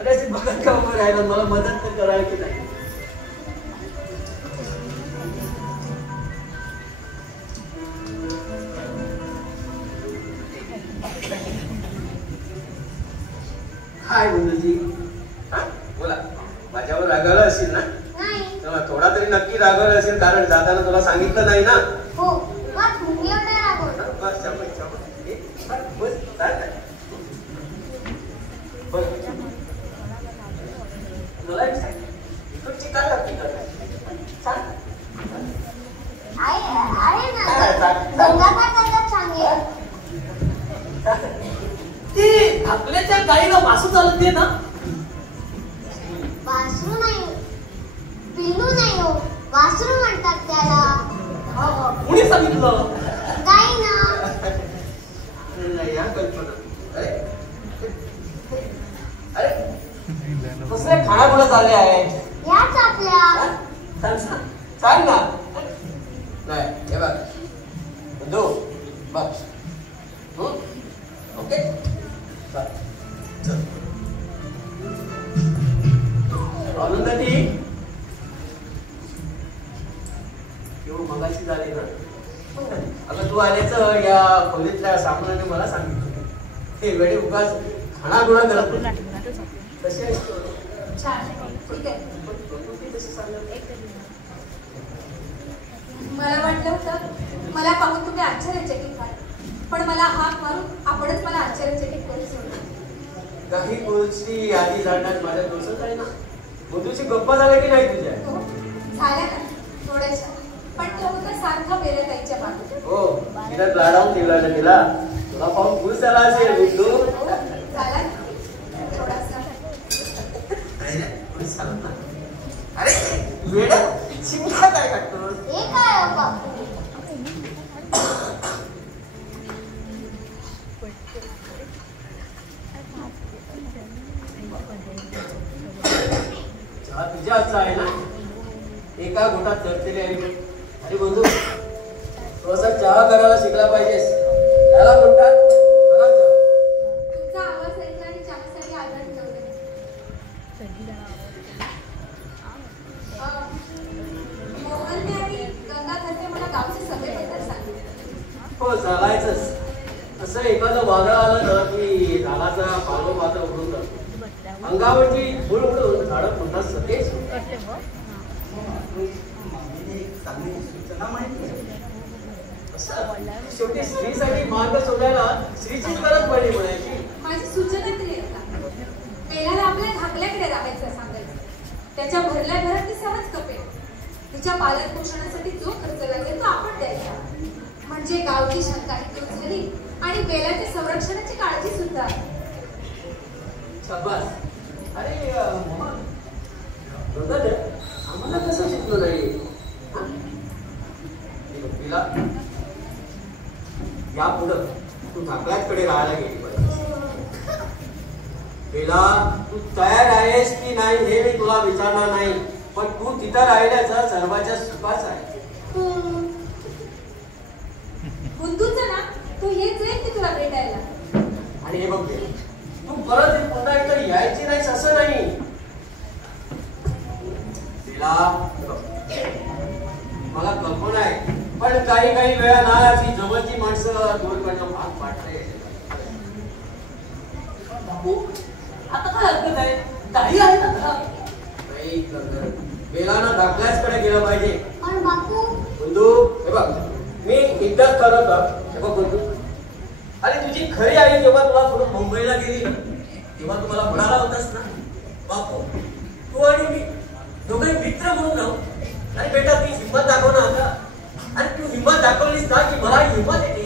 अरे बघत का उभं राहिलं, मला मदत तर करायला की नाही. काय बंधूजी? बोला. माझ्यावर रागावला असेल ना? नाही. थोडा तरी नक्की रागावला असेल, कारण जाताना तुला सांगितलं नाही ना. हो. तुम्ही एवढा रागावला. बस शाबास शाबास. बस काय बस. मला एक सांग. इकडची काय नक्की करताय? सांग. आहे ना. गंगा काय करतात सांगेल. ती आपल्याच्या गाईला वासू चालत नाही ना? वासरू नाही, पिल्लू नाही हो, वासरू म्हणतात त्याला. कोणी सांगितलं? गाई ना. नाही या कल्पना. अरे अरे कसले खाणाखुणा चालले आहेत याच आपल्या. सांग ना. नाही हे बघ बंधू बघ. ओके आनंदाची एवढं मगाशी झाली ना. अगं तू आल्याचं या खोलीतल्या सामानाने मला सांगितलं. हे वेळी उगाच खाणाखुणा करत कशी आहेस तू? छान. ठीक आहे. मला वाटलं होतं मला पाहून तुम्ही आश्चर्यचकित व्हाल, पण मला हाक मारून आपणच मला आश्चर्यचकित करून सोडलं. काही गोष्टी आधी जाणण्यात माझ्या दोषच आहे ना. मधूची गप्पा झाल्या की नाही तुझ्या? हो झाल्या ना थोड्याशा, पण तो होता सारखा बेरेताईच्या मागे. हो तिला लाडावून ठेवला ना तिला. तुला पाहून खुश झाला असेल बुद्धू. झाला थोडासा. अरे वेडा चिमटा काय काढतोस? हे काय बापू? चहा तुझ्या हातचा आहे ना? एका घोटात चढलेली आहे. अरे बंधू थोडासा चहा करायला शिकला पाहिजेस. त्याला म्हणतात खरा चहा. तुमचा आवाज ऐकला आणि चहासाठी आदर ठेवले. मोहनने आणि गंगा खते मला गावचे सगळेबद्दल सांगितले. हो चालायचंच. असं एखादं वादळ आलं ना की झाडाचा पालोपाता उडून जातो. अंगावरची धूळ उडून झाडं पुन्हा सगळेच शेवटी स्त्रीसाठी मार्ग शोधायला स्त्रीचीच गरज पडली म्हणायची. माझी सूचना तरी आहे का? पहिल्याला आपल्या धाकल्याकडे राहायचं सांगायचं. त्याच्या भरल्या घरात ती सहज कपेल. तिच्या पालन पोषणासाठी जो खर्च लागेल तो आपण द्यायचा. म्हणजे गावची शंकाही दूर झाली आणि बेलाच्या संरक्षणाची काळजी सुद्धा. शाबास. अरे आम्हाला कसं शिकलो नाही? तिला या पुढं तू धाकल्याचकडे राहायला गेली पाहिजे. तिला तू तयार आहेस की नाही हे मी तुला विचारणार नाही, पण तू तिथं राहिल्याचं सर्वांच्या सुखाच आहे. बुद्धूचं ना तू हेच जाईल की तुला भेटायला. आणि हे बघ तू परत पुन्हा एकदा यायची नाहीस असं नाही. तिला मला कल्पना आहे, पण काही काही वेळा ना अशी जवळची माणसं दूर करणं भाग पाडते. बाबू आता काय हरकत आहे? काही आहे ना तुला? नाही बेलाना धाकल्याचकडे गेलं पाहिजे. पण बापू बंधू हे बघ मी एकदाच ठरवलं. हे बघ बंधू आणि तुझी खरी आई जेव्हा तुला सोडून मुंबईला गेली ना तेव्हा तुम्हाला म्हणाला होतास ना बापू तू आणि मी दोघे मित्र म्हणून राहू. आणि बेटा ती हिंमत दाखव ना आता. आणि तू हिंमत दाखवलीस ना की मला हिंमत येते.